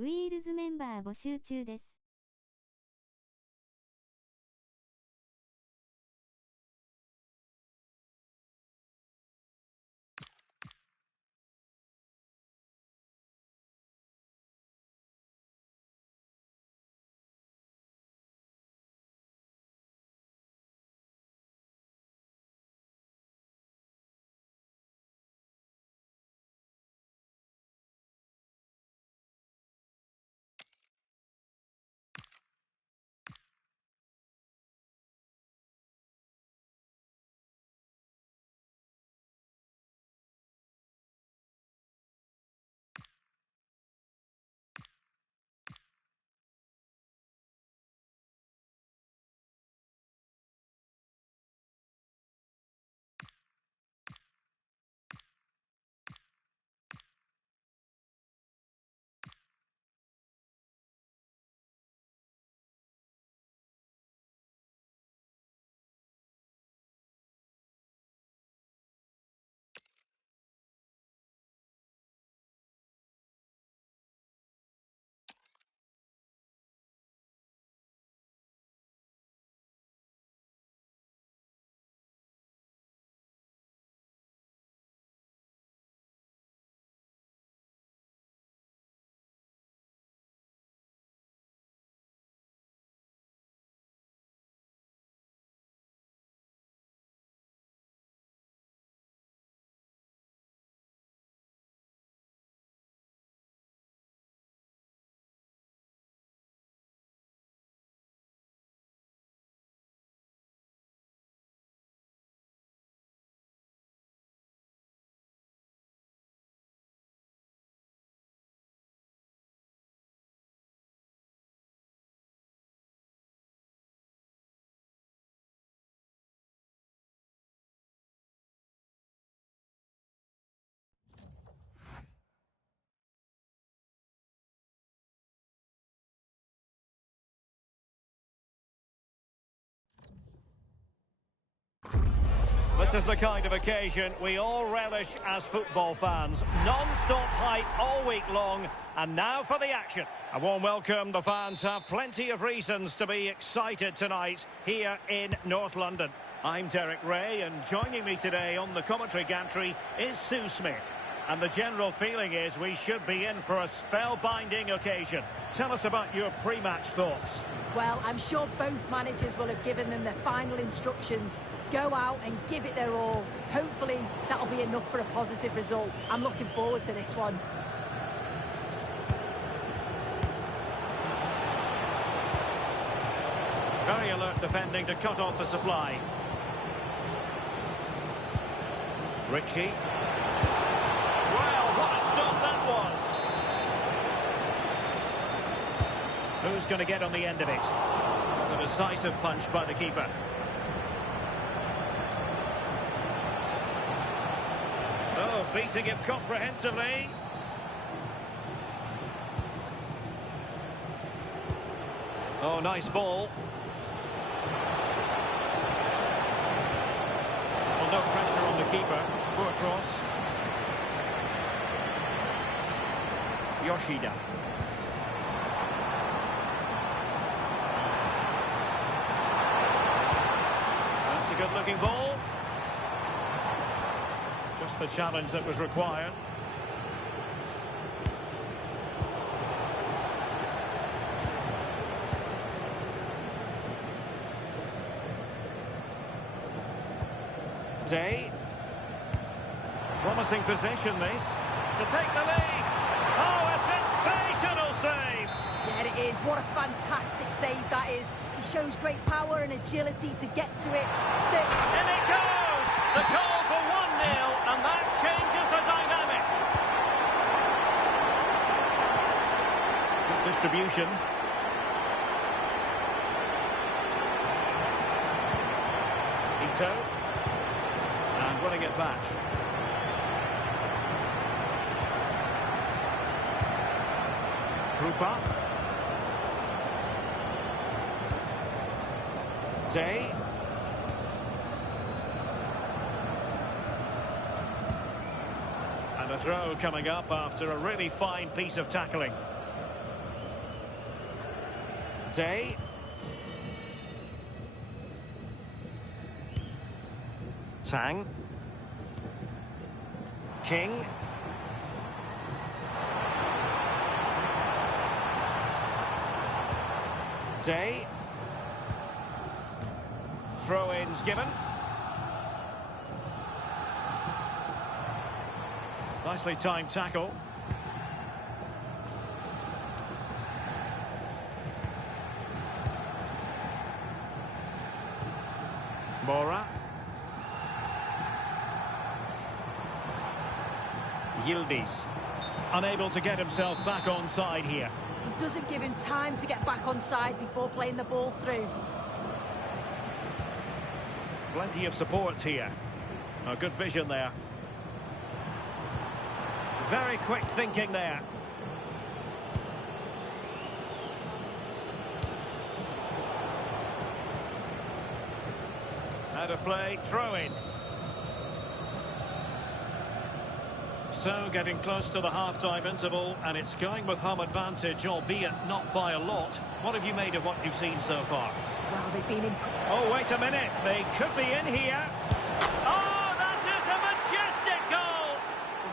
ウィールズメンバー募集中です。This is the kind of occasion we all relish as football fans. Non-stop hype all week long, and now for the action. A warm welcome. The fans have plenty of reasons to be excited tonight here in North London. I'm Derek Ray, and joining me today on the commentary gantry is Sue Smith. And the general feeling is we should be in for a spellbinding occasion. Tell us about your pre-match thoughts. Well, I'm sure both managers will have given them their final instructions. Go out and give it their all. Hopefully, that'll be enough for a positive result. I'm looking forward to this one. Very alert defending to cut off the supply. Ritchie. Well, what a stop that was. Who's going to get on the end of it? A decisive punch by the keeper. Oh, beating him comprehensively. Oh, nice ball. Well, no pressure on the keeper. Poor cross. Yoshida. That's a good-looking ball. Just the challenge that was required. Day. Promising possession this. To take the lead. Oh, a sensational save. Yeah, it is. What a fantastic save that is. He shows great power and agility to get to it. In it goes. The goal for 1-0, and that changes the dynamic. Good distribution. Ito. And winning it back. Rupa. Day. And a throw coming up after a really fine piece of tackling. Day. Tang. King. Day. Throw-ins given. Nicely timed tackle. Mora. Yildiz. Unable to get himself back on side here. He doesn't give him time to get back on side before playing the ball through. Plenty of support here. A good vision there. Very quick thinking there. Out of play, throw in. So getting close to the half-time interval, and it's going with home advantage, albeit not by a lot. What have you made of what you've seen so far? Well, they've been in... Oh, wait a minute. They could be in here. Oh, that is a majestic goal.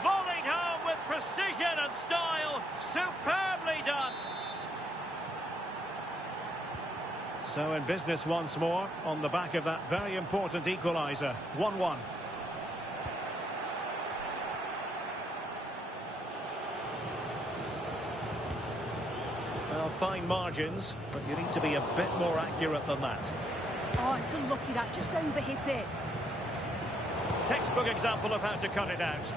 Volleyed home with precision and style. Superbly done. So in business once more on the back of that very important equaliser. 1-1. Well, fine margins, but you need to be a bit more accurate than that. Oh, it's unlucky that just overhit it. Textbook example of how to cut it out.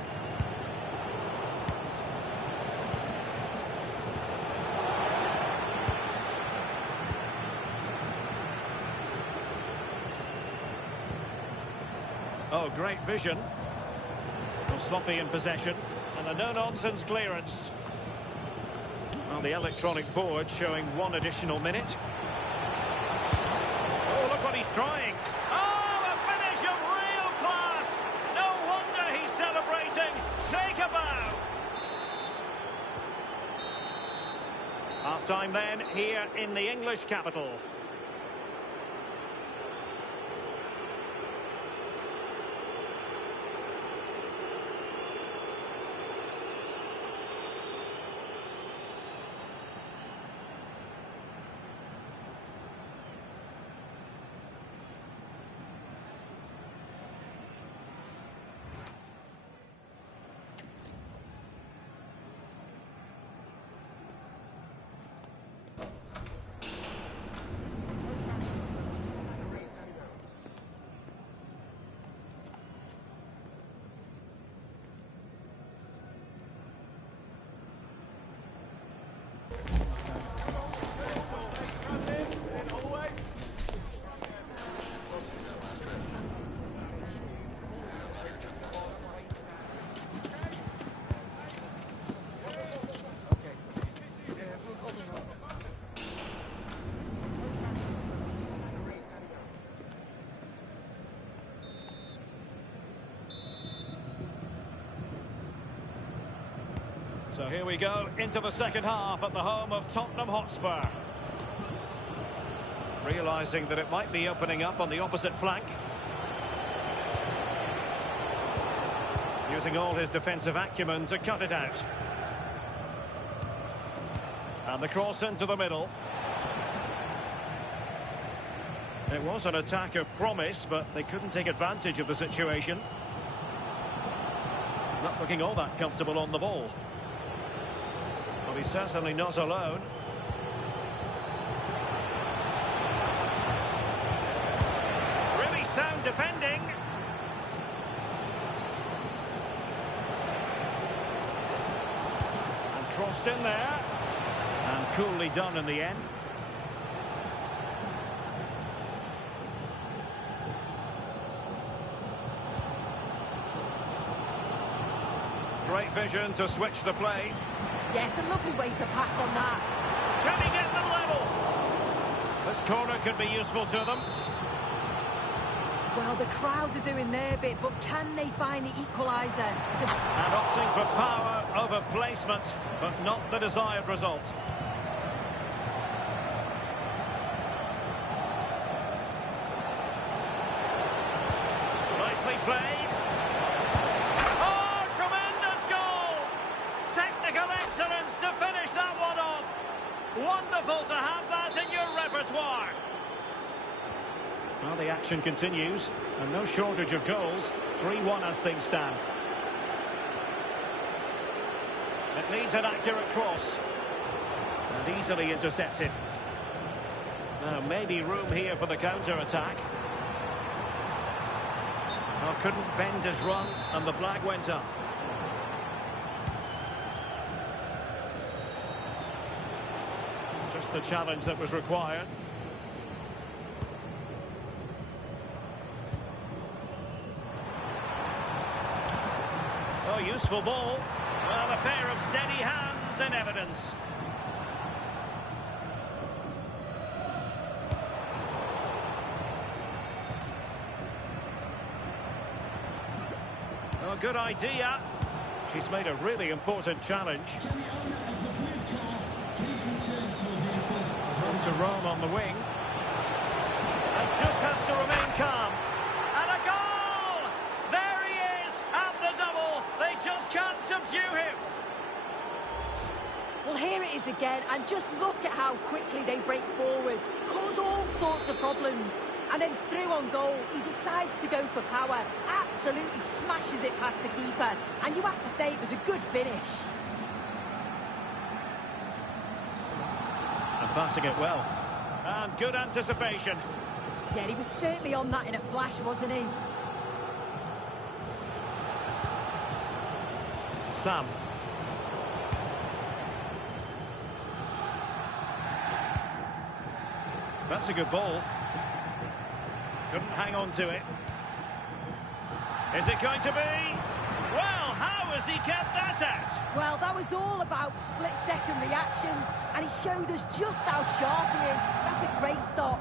Oh, great vision. Well, sloppy in possession. And a no-nonsense clearance. Well, the electronic board showing 1 additional minute. Oh, look what he's trying. Oh, a finish of real class. No wonder he's celebrating. Take a bow. Half-time then, here in the English capital. So here we go into the second half at the home of Tottenham Hotspur. Realising that it might be opening up on the opposite flank. Using all his defensive acumen to cut it out. And the cross into the middle. It was an attack of promise, but they couldn't take advantage of the situation. Not looking all that comfortable on the ball. Well, he's certainly not alone. Really sound defending. And crossed in there. And coolly done in the end. Great vision to switch the play. Yes, a lovely way to pass on that. Can he get the level? This corner could be useful to them. Well, the crowd are doing their bit, but can they find the equaliser? And opting for power over placement, but not the desired result. wonderful to have that in your repertoire. Well, the action continues, and no shortage of goals. 3-1 as things stand. It needs an accurate cross. And easily intercepted. Now, maybe room here for the counter-attack. Well, couldn't bend his run, and the flag went up. Just the challenge that was required. Oh, useful ball. Well, a pair of steady hands in evidence. Oh, good idea. She's made a really important challenge. Can the owner of the blue car please return to a vehicle? Room to roam on the wing. And just has to remain calm. And a goal! There he is at the double. They just can't subdue him. Well, here it is again, and just look at how quickly they break forward, cause all sorts of problems. And then through on goal, he decides to go for power, absolutely smashes it past the keeper, and you have to say it was a good finish. And passing it well. And good anticipation. Yeah, he was certainly on that in a flash, wasn't he? Sam. That's a good ball. Couldn't hang on to it. Is it going to be? Well, how has he kept that out? Well, that was all about split-second reactions, and he showed us just how sharp he is. That's a great stop.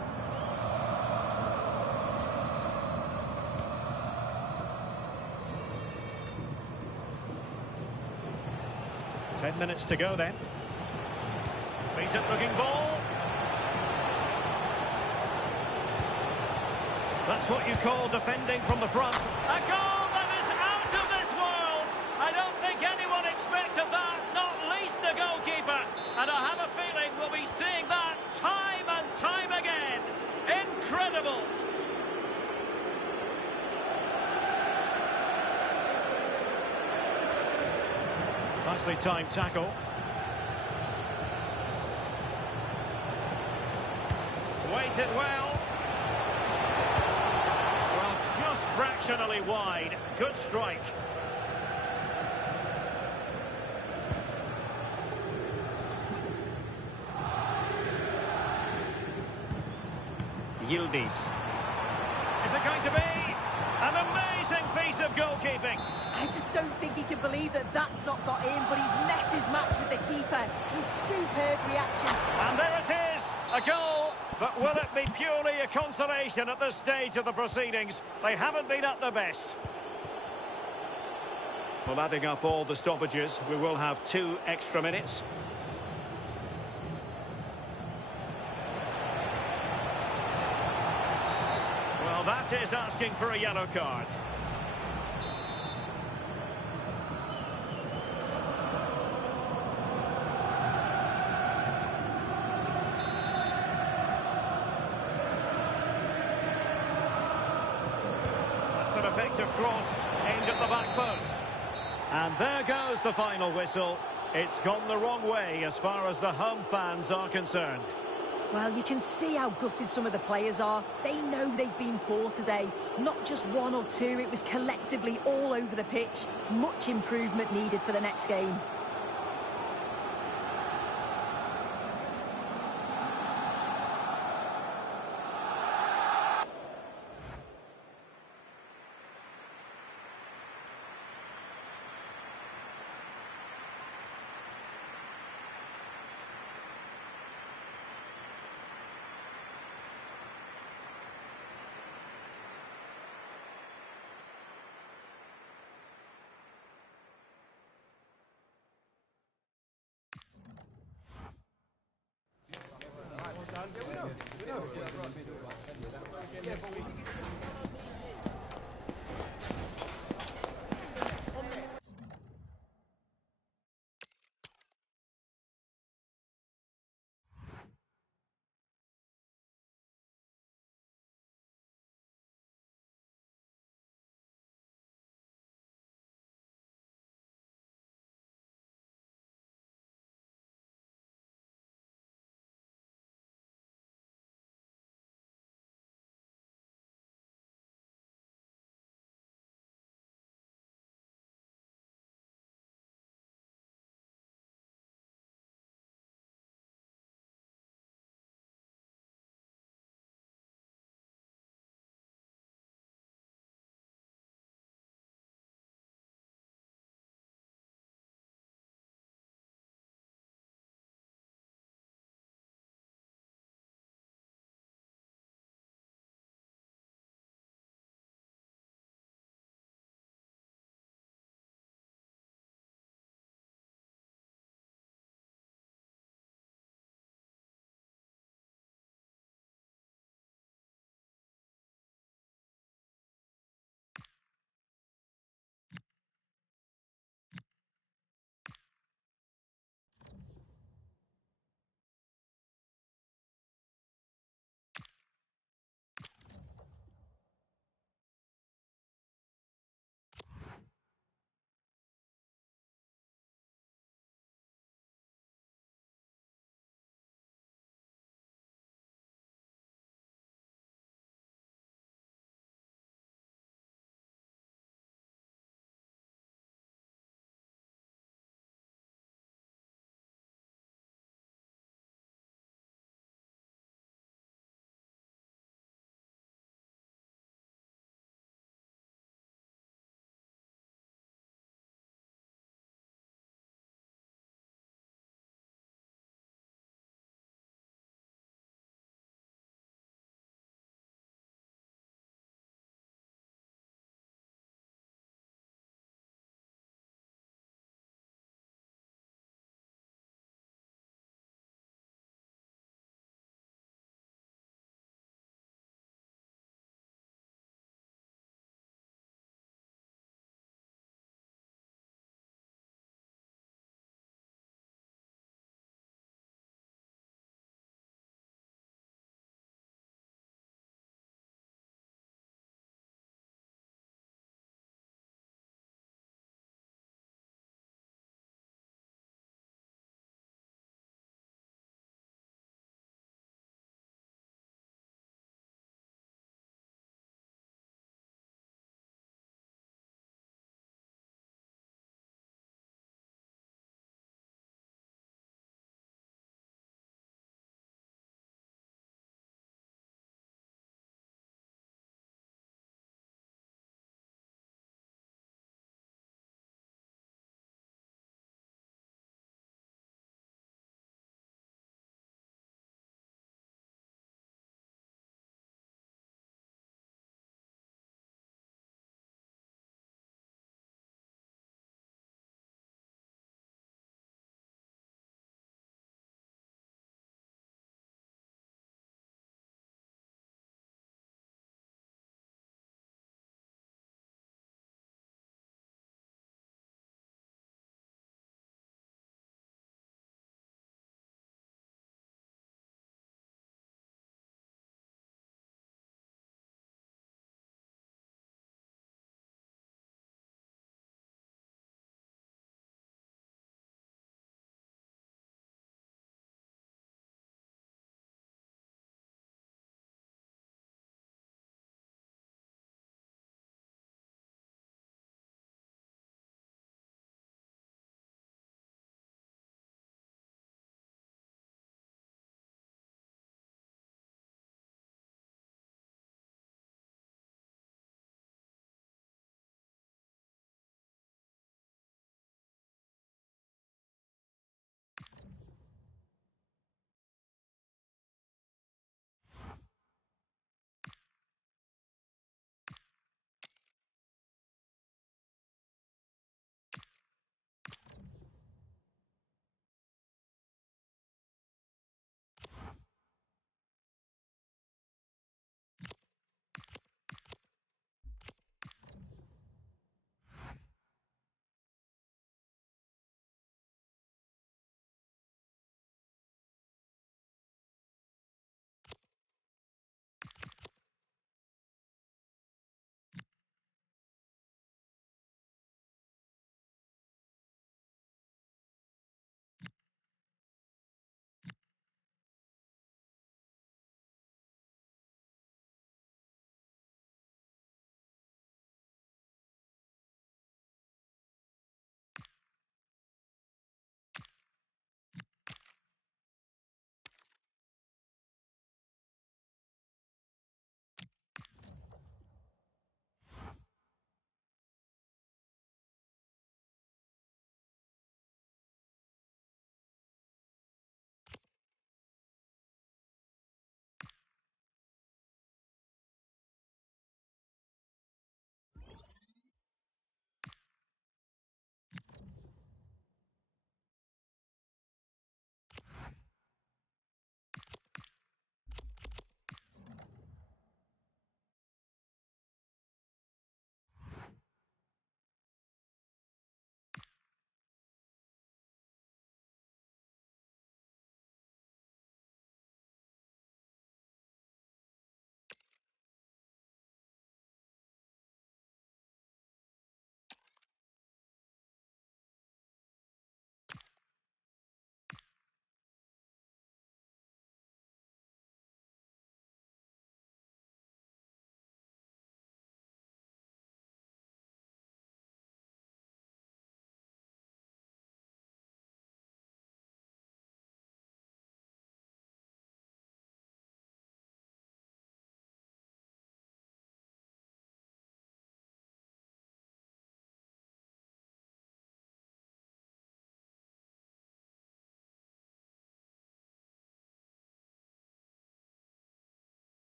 Ten minutes to go then. Decent-looking ball. That's what you call defending from the front. A goal that is out of this world! I don't think anyone expected that, not least the goalkeeper. And I have a feeling we'll be seeing that time and time again. Incredible! Nicely timed tackle. Weighted well. Just fractionally wide. Good strike. Yildiz. Is it going to be an amazing piece of goalkeeping? I just don't think he can believe that that's not got in, but he's met his match with the keeper. His superb reaction. And there it is, a goal. But will it be purely a consolation at this stage of the proceedings? They haven't been at their best. Well, adding up all the stoppages, we will have 2 extra minutes. Well, that is asking for a yellow card. An effective cross aimed at the back post. And there goes the final whistle. It's gone the wrong way as far as the home fans are concerned. Well, you can see how gutted some of the players are. They know they've been poor today. Not just 1 or 2, it was collectively all over the pitch. Much improvement needed for the next game.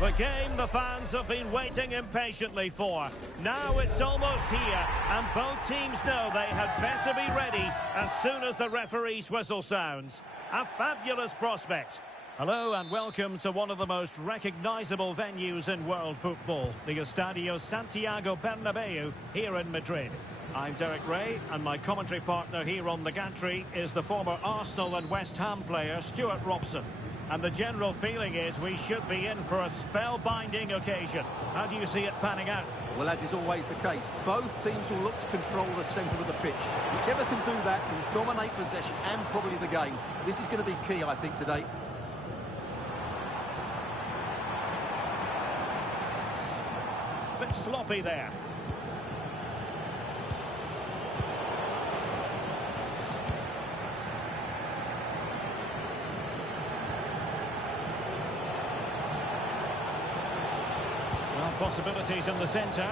The game the fans have been waiting impatiently for. Now it's almost here, and both teams know they had better be ready as soon as the referee's whistle sounds. A fabulous prospect. Hello and welcome to one of the most recognisable venues in world football, the Estadio Santiago Bernabeu here in Madrid. I'm Derek Ray, and my commentary partner here on the gantry is the former Arsenal and West Ham player Stuart Robson. And the general feeling is we should be in for a spellbinding occasion. How do you see it panning out? Well, as is always the case, both teams will look to control the centre of the pitch. Whichever can do that can dominate possession and probably the game. This is going to be key, I think, today. Bit sloppy there. Possibilities in the centre.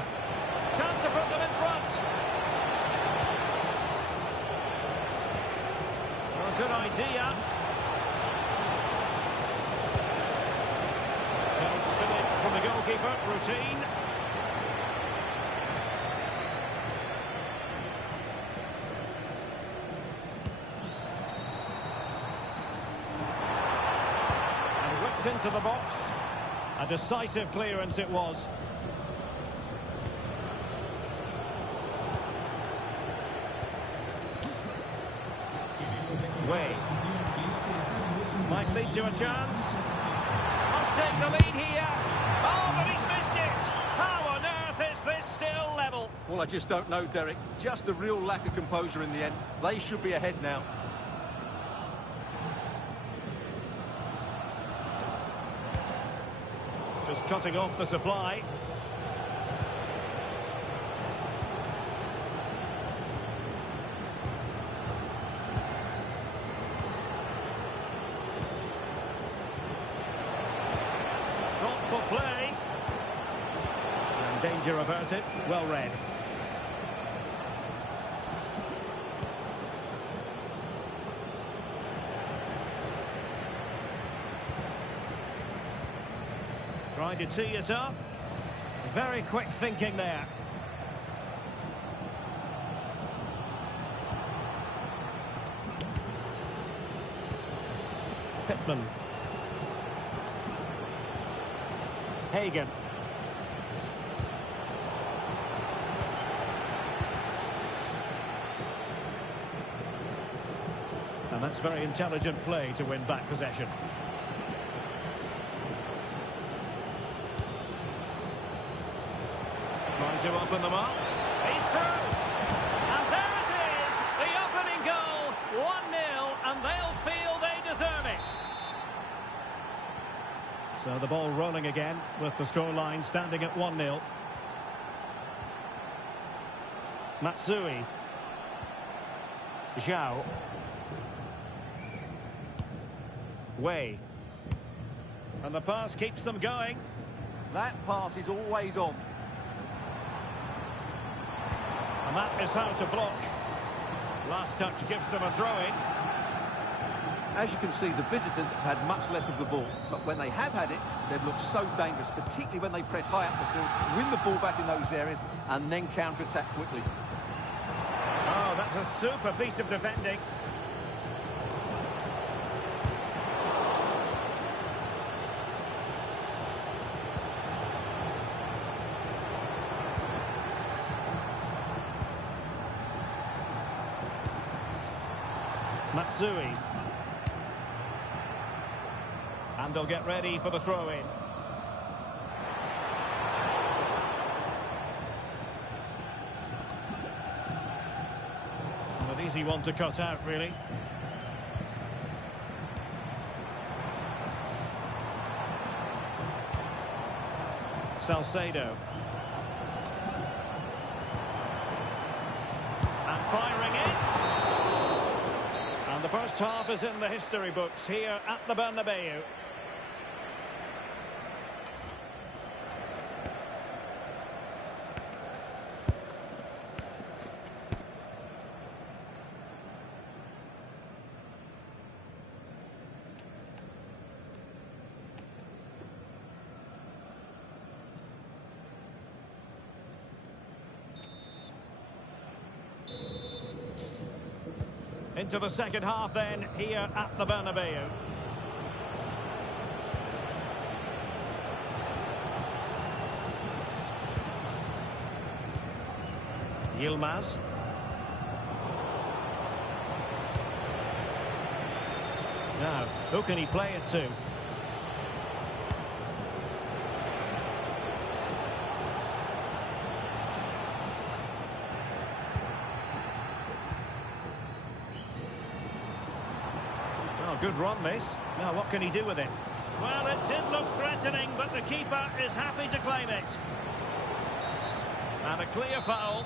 Chance to put them in front. Well, good idea. No spillage from the goalkeeper. Routine. And whipped into the box. A decisive clearance it was. Way. Might lead to a chance. Must take the lead here. Oh, but he's missed it. How on earth is this still level? Well, I just don't know, Derek. Just a real lack of composure in the end. They should be ahead now. Just cutting off the supply. Thoughtful play. And danger averted. Well read. Trying to tee it up. Very quick thinking there. Pittman. Hagen. And that's very intelligent play to win back possession. Trying to open them up. He's through. And there it is. The opening goal. 1-0. And they'll feel they deserve it. So the ball rolling again with the scoreline standing at 1-0. Matsui. Zhao. Way. And the pass keeps them going. That pass is always on. And that is how to block. Last touch gives them a throw-in. As you can see, the visitors have had much less of the ball, but when they have had it, they've looked so dangerous, particularly when they press high up the field, win the ball back in those areas, and then counter-attack quickly. Oh, that's a super piece of defending. Matsui. And they'll get ready for the throw-in. An easy one to cut out, really. Salcedo. And firing it. And the first half is in the history books here at the Bernabeu. Into the second half then, here at the Bernabeu. Yilmaz. Now, who can he play it to? Oh, good run, this. Now, what can he do with it? Well, it did look threatening, but the keeper is happy to claim it. And a clear foul.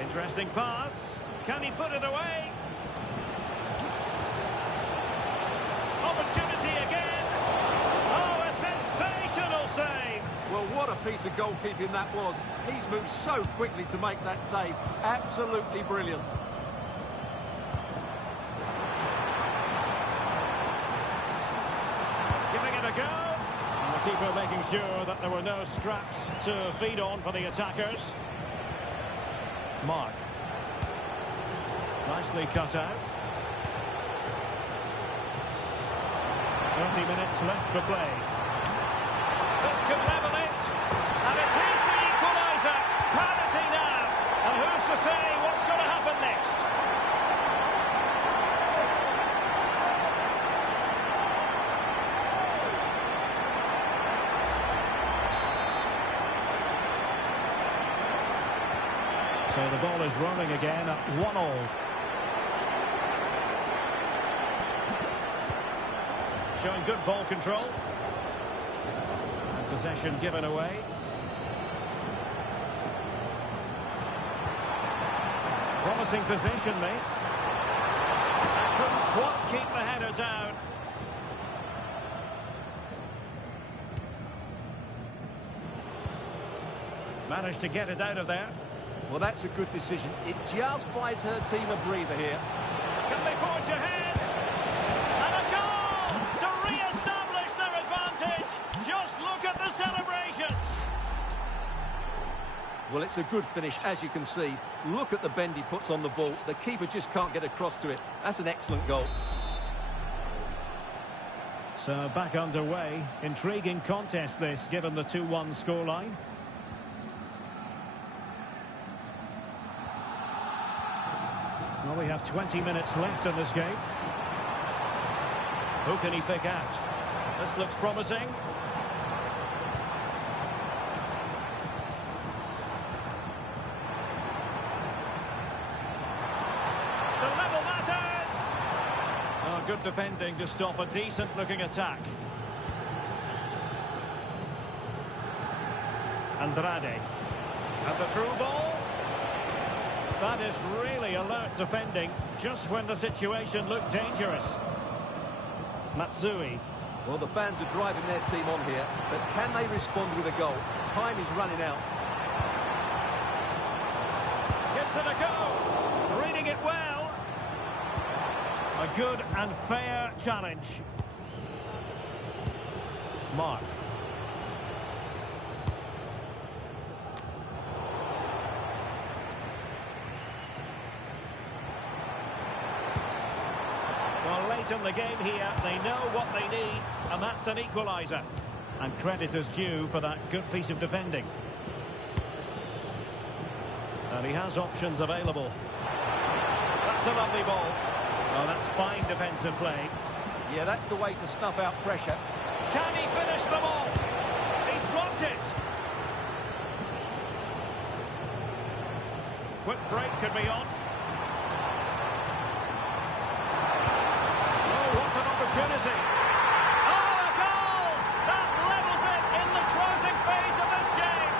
Interesting pass. Can he put it away? Opportunity again. Oh, a sensational save. Well, what a piece of goalkeeping that was. He's moved so quickly to make that save. Absolutely brilliant. Giving it a go. And the keeper making sure that there were no scraps to feed on for the attackers. Mark. Nicely cut out. 30 minutes left for play. This could level it. And it is the equaliser. Penalty now. And who's to say what's going to happen next? So the ball is rolling again at 1-1. Showing good ball control. And possession given away. Promising position, this. And couldn't quite keep the header down. Managed to get it out of there. Well, that's a good decision. It just buys her team a breather here. Can they forge ahead? And a goal to re-establish their advantage. Just look at the celebrations. Well, it's a good finish, as you can see. Look at the bend he puts on the ball. The keeper just can't get across to it. That's an excellent goal. So back underway. Intriguing contest this, given the 2-1 scoreline. Well, we have 20 minutes left in this game. Who can he pick out? This looks promising. To level matters! Oh, good defending to stop a decent-looking attack. Andrade. And the through ball. That is really alert defending, just when the situation looked dangerous. Matsui. Well, the fans are driving their team on here, but can they respond with a goal? Time is running out. Gives it a go. Reading it well. A good and fair challenge. Mark. Well, late in the game here, they know what they need, and that's an equaliser. And credit is due for that good piece of defending. And he has options available. That's a lovely ball. Well, that's fine defensive play. Yeah, that's the way to snuff out pressure. Can he finish the ball? He's blocked it. Quick break could be on. What an opportunity. Oh, a goal! That levels it in the closing phase of this game.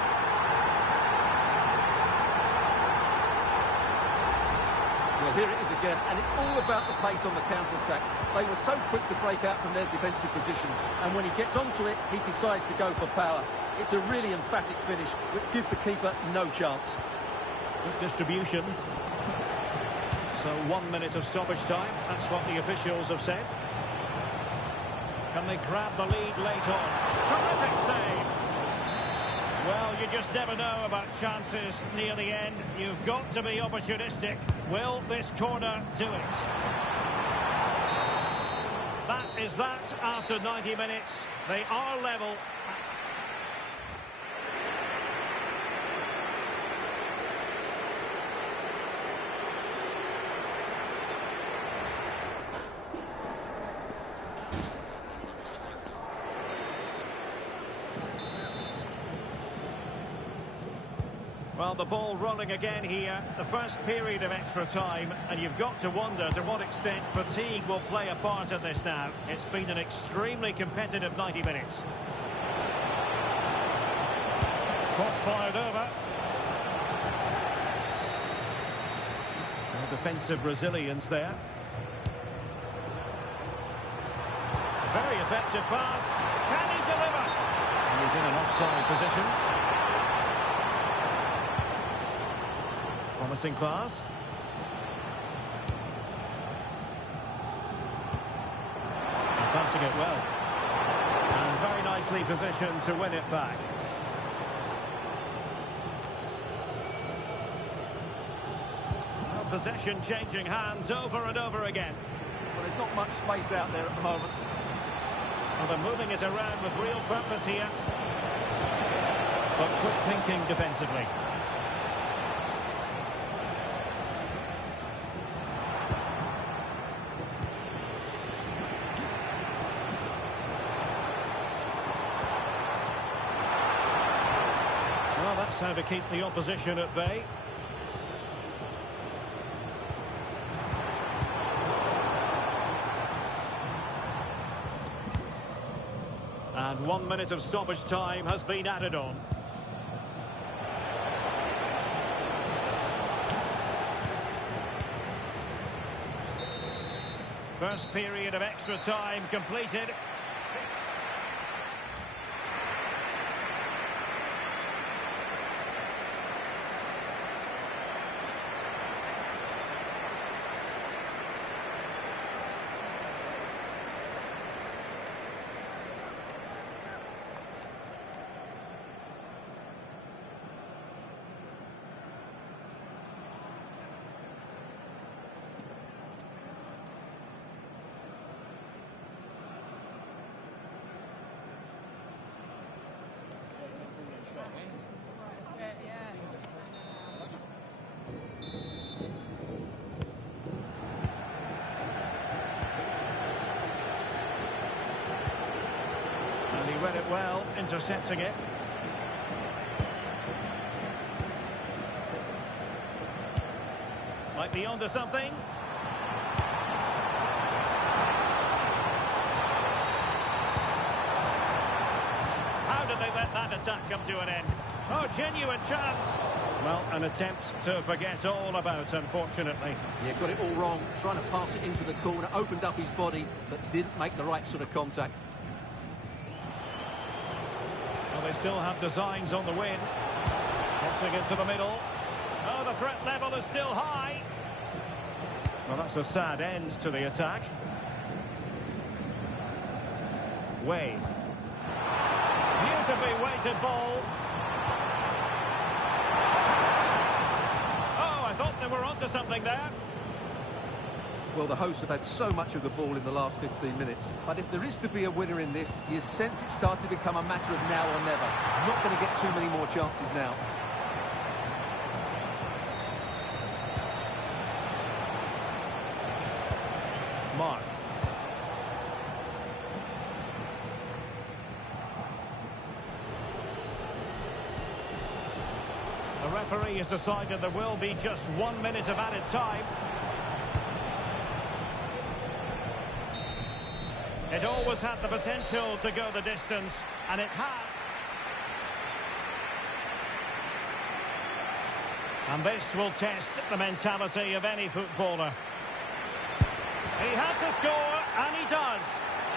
Well, here it is again, and it's all about the pace on the counter-attack. They were so quick to break out from their defensive positions, and when he gets onto it, he decides to go for power. It's a really emphatic finish, which gives the keeper no chance. Good distribution. So 1 minute of stoppage time. That's what the officials have said. Can they grab the lead late on? Terrific save. Well, you just never know about chances near the end. You've got to be opportunistic. Will this corner do it? That is that after 90 minutes. They are level. Well, the ball rolling again here, the first period of extra time, and you've got to wonder to what extent fatigue will play a part in this now. It's been an extremely competitive 90 minutes. Cross fired over. No defensive resilience there. Very effective pass. Can he deliver? He's in an offside position. Promising pass. And passing it well. And very nicely positioned to win it back. Well, possession changing hands over and over again. Well, there's not much space out there at the moment. Well, they're moving it around with real purpose here. But quick thinking defensively. Well, that's how to keep the opposition at bay. And 1 minute of stoppage time has been added on. First period of extra time completed. And he read it well, intercepting it. Might be onto something. How did they let that attack come to an end? Oh, genuine chance. Well, an attempt to forget all about, unfortunately. Yeah, got it all wrong. Trying to pass it into the corner, opened up his body, but didn't make the right sort of contact. Well, they still have designs on the win. Crossing into the middle. Oh, the threat level is still high. Well, that's a sad end to the attack. Way. Beautifully weighted ball. Oh, I thought they were onto something there. Well, the hosts have had so much of the ball in the last 15 minutes. But if there is to be a winner in this, you sense it starts to become a matter of now or never. Not going to get too many more chances now. Mark. The referee has decided there will be just 1 minute of added time. It always had the potential to go the distance, and it had. And this will test the mentality of any footballer. He had to score, and he does.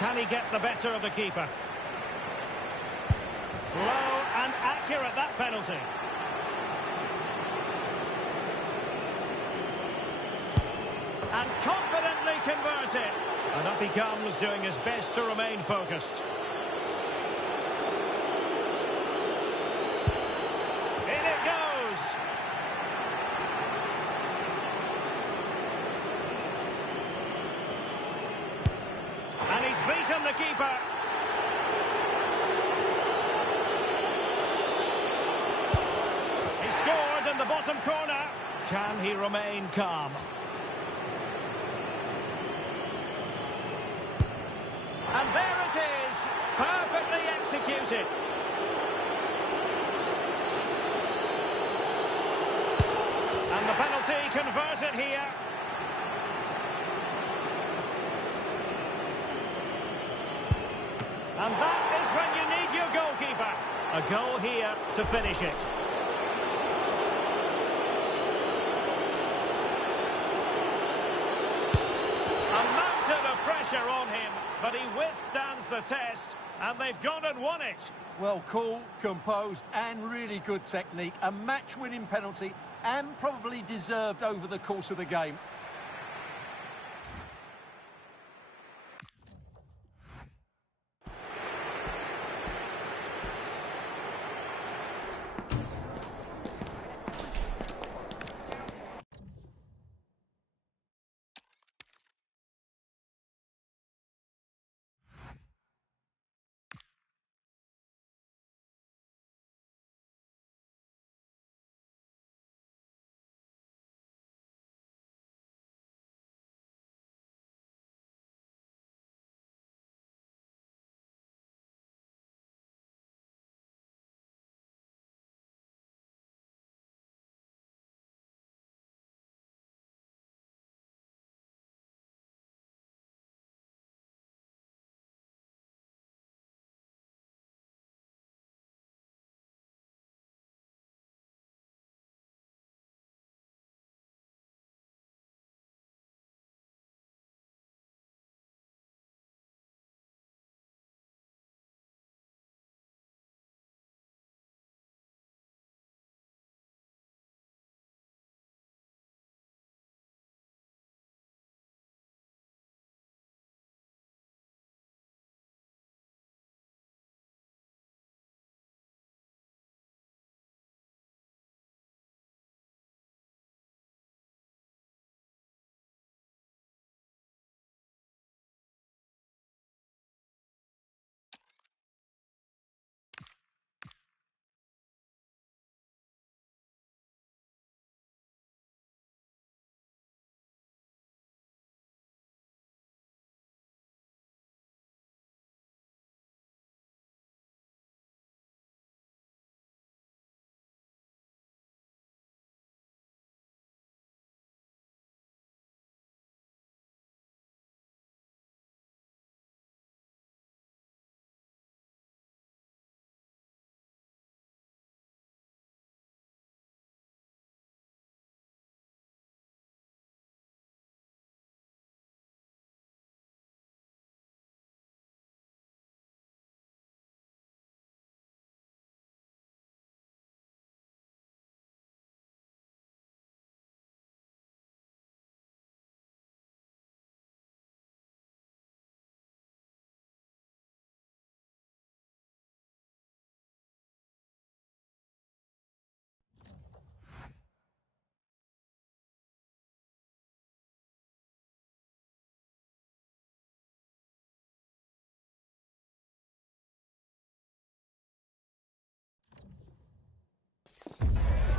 Can he get the better of the keeper? Low and accurate, that penalty. And confidently converted. And up he comes, doing his best to remain focused. In it goes! And he's beaten the keeper. He scored in the bottom corner. Can he remain calm? And there it is, perfectly executed. And the penalty converted here. And that is when you need your goalkeeper. A goal here to finish it. A mountain of pressure on him, but he withstands the test, and they've gone and won it. Well, cool, composed, and really good technique. A match-winning penalty, and probably deserved over the course of the game.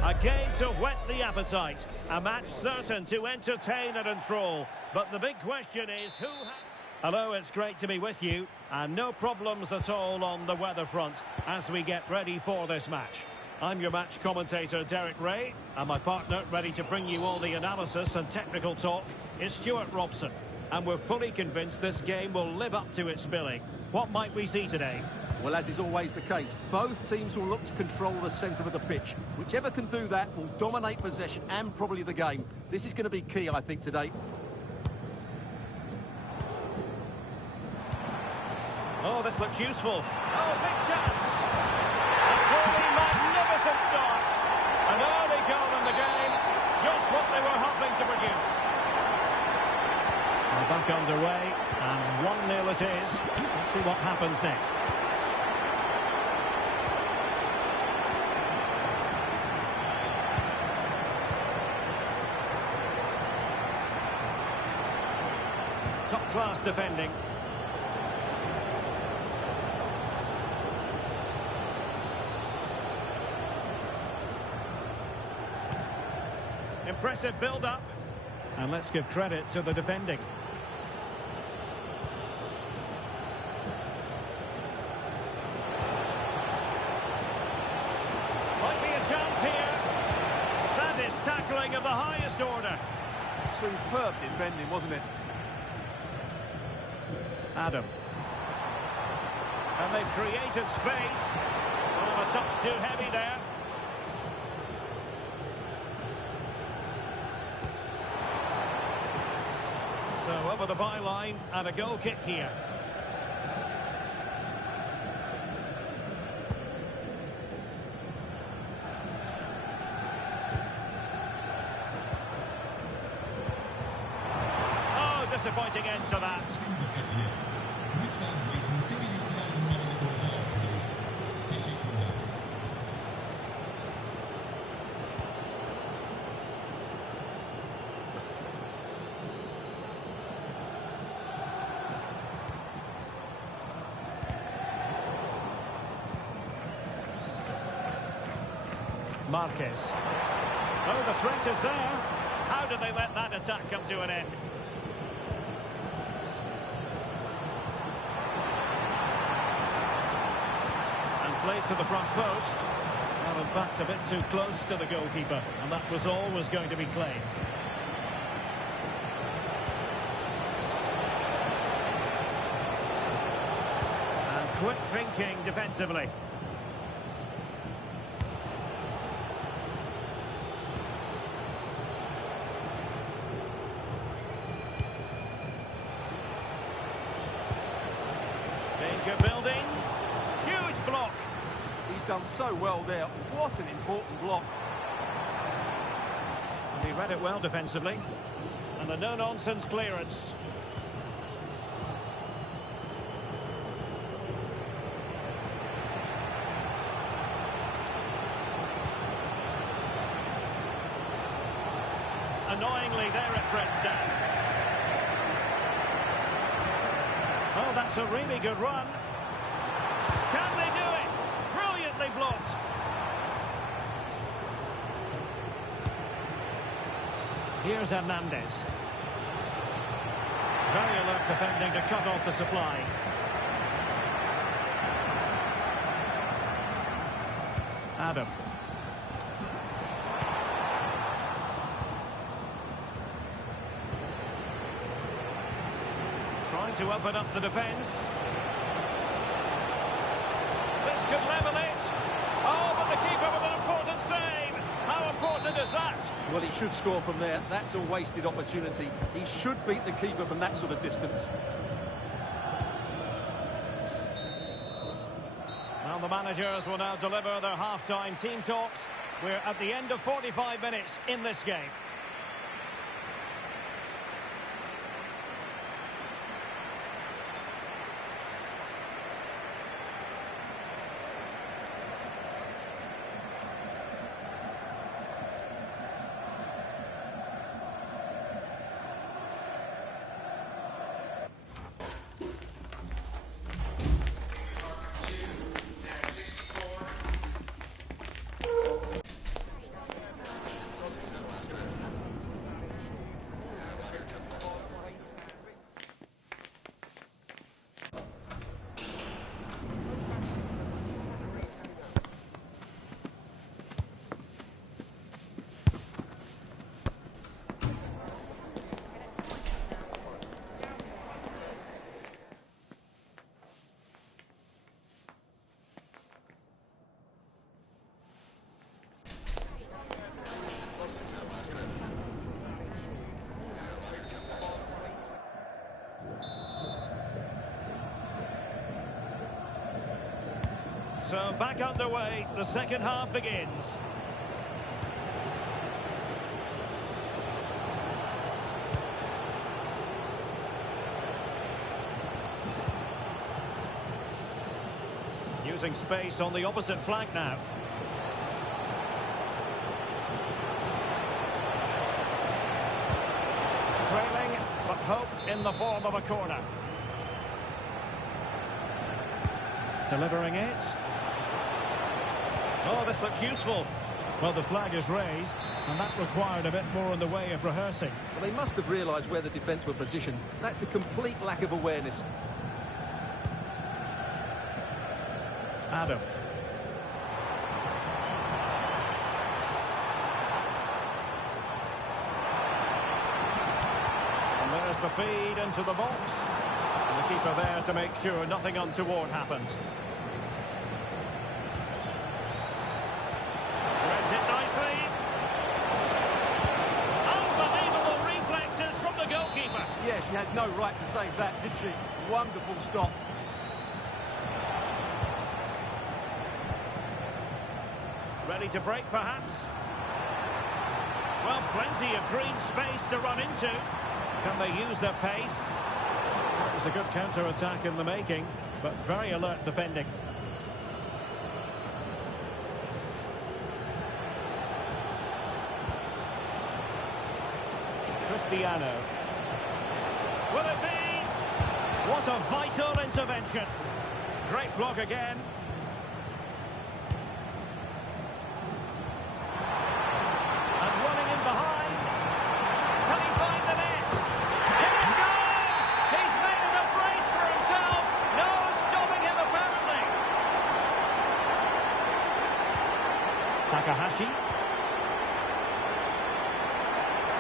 A game to whet the appetite. A match certain to entertain and enthrall. But the big question is who... Hello, it's great to be with you. And no problems at all on the weather front as we get ready for this match. I'm your match commentator, Derek Ray. And my partner, ready to bring you all the analysis and technical talk, is Stuart Robson. And we're fully convinced this game will live up to its billing. What might we see today? Well, as is always the case, both teams will look to control the centre of the pitch. Whichever can do that will dominate possession and probably the game. This is going to be key, I think, today. Oh, this looks useful. Oh, big chance. A truly magnificent start. An early goal in the game. Just what they were hoping to produce. Back back underway, and 1-0 it is. Let's see what happens next. Top-class defending. Impressive build-up. And let's give credit to the defending. Might be a chance here. That is tackling of the highest order. Superb defending, wasn't it? Adam. And they've created space. Oh, a touch too heavy there. So over the byline and a goal kick here. Oh, disappointing end to that. Marquez. Oh, the threat is there. How did they let that attack come to an end? And played to the front post. Well, in fact, a bit too close to the goalkeeper. And that was always going to be claimed. And quick thinking defensively. Building. Huge block. He's done so well there. What an important block. And he read it well defensively. And a no-nonsense clearance. Annoyingly, there it breaks down. Oh, that's a really good run. Can they do it? Brilliantly blocked. Here's Hernandez. Very alert defending to cut off the supply. Adam. Trying to open up the defence. This could level it. Oh, but the keeper with an important save. How important is that? Well, he should score from there. That's a wasted opportunity. He should beat the keeper from that sort of distance. Well, the managers will now deliver their half-time team talks. We're at the end of 45 minutes in this game. So back underway, the second half begins. losing space on the opposite flank now. Trailing, but hope in the form of a corner. Delivering it. Oh, this looks useful. Well, the flag is raised, and that required a bit more in the way of rehearsing. Well, they must have realised where the defence were positioned. That's a complete lack of awareness. Adam. And there's the feed into the box. And the keeper there to make sure nothing untoward happened. Threads it nicely. Unbelievable reflexes from the goalkeeper. Yeah, she had no right to save that, did she? Wonderful stop. Ready to break, perhaps? Well, plenty of green space to run into. Can they use their pace? That was a good counter-attack in the making, but very alert defending. Cristiano. Will it be? What a vital intervention. Great block again. Takahashi.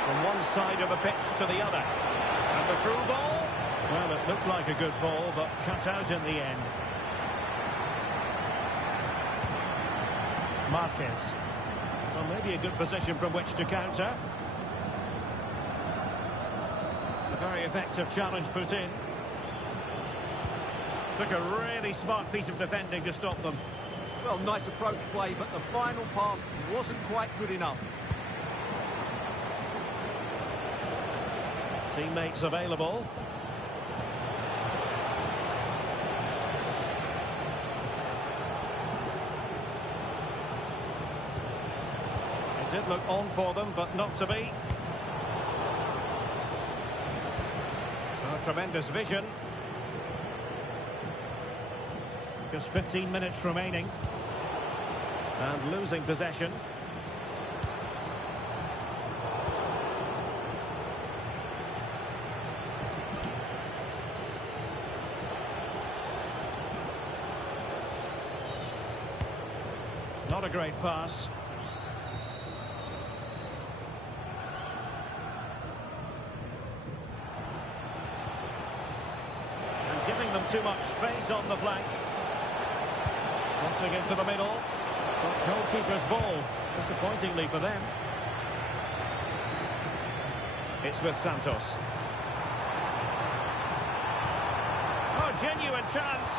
From one side of the pitch to the other. And the through ball. Well, it looked like a good ball, but cut out in the end. Marquez. Well, maybe a good position from which to counter. A very effective challenge put in. Took a really smart piece of defending to stop them. Well, nice approach play, but the final pass wasn't quite good enough. Teammates available. It did look on for them, but not to be. Oh, tremendous vision. Just 15 minutes remaining. And losing possession. Not a great pass. And giving them too much space on the flank. Crossing into the middle. Goalkeeper's ball, disappointingly for them. It's with Santos. Oh, genuine chance.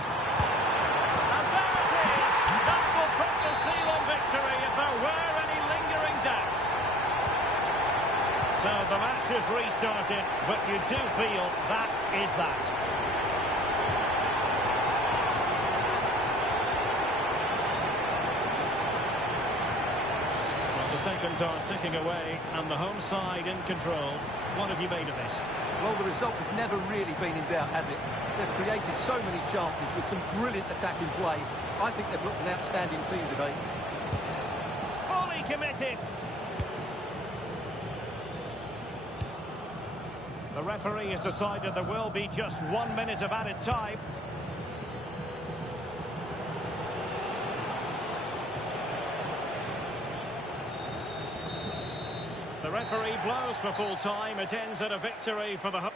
And there it is. That will put the seal on victory if there were any lingering doubts. So the match is restarted, but you do feel that is that. Seconds are ticking away and the home side in control. What have you made of this? Well, the result has never really been in doubt, has it? They've created so many chances with some brilliant attacking play. I think they've looked an outstanding team today. Fully committed. The referee has decided there will be just 1 minute of added time. The referee blows for full time. It ends at a victory for the...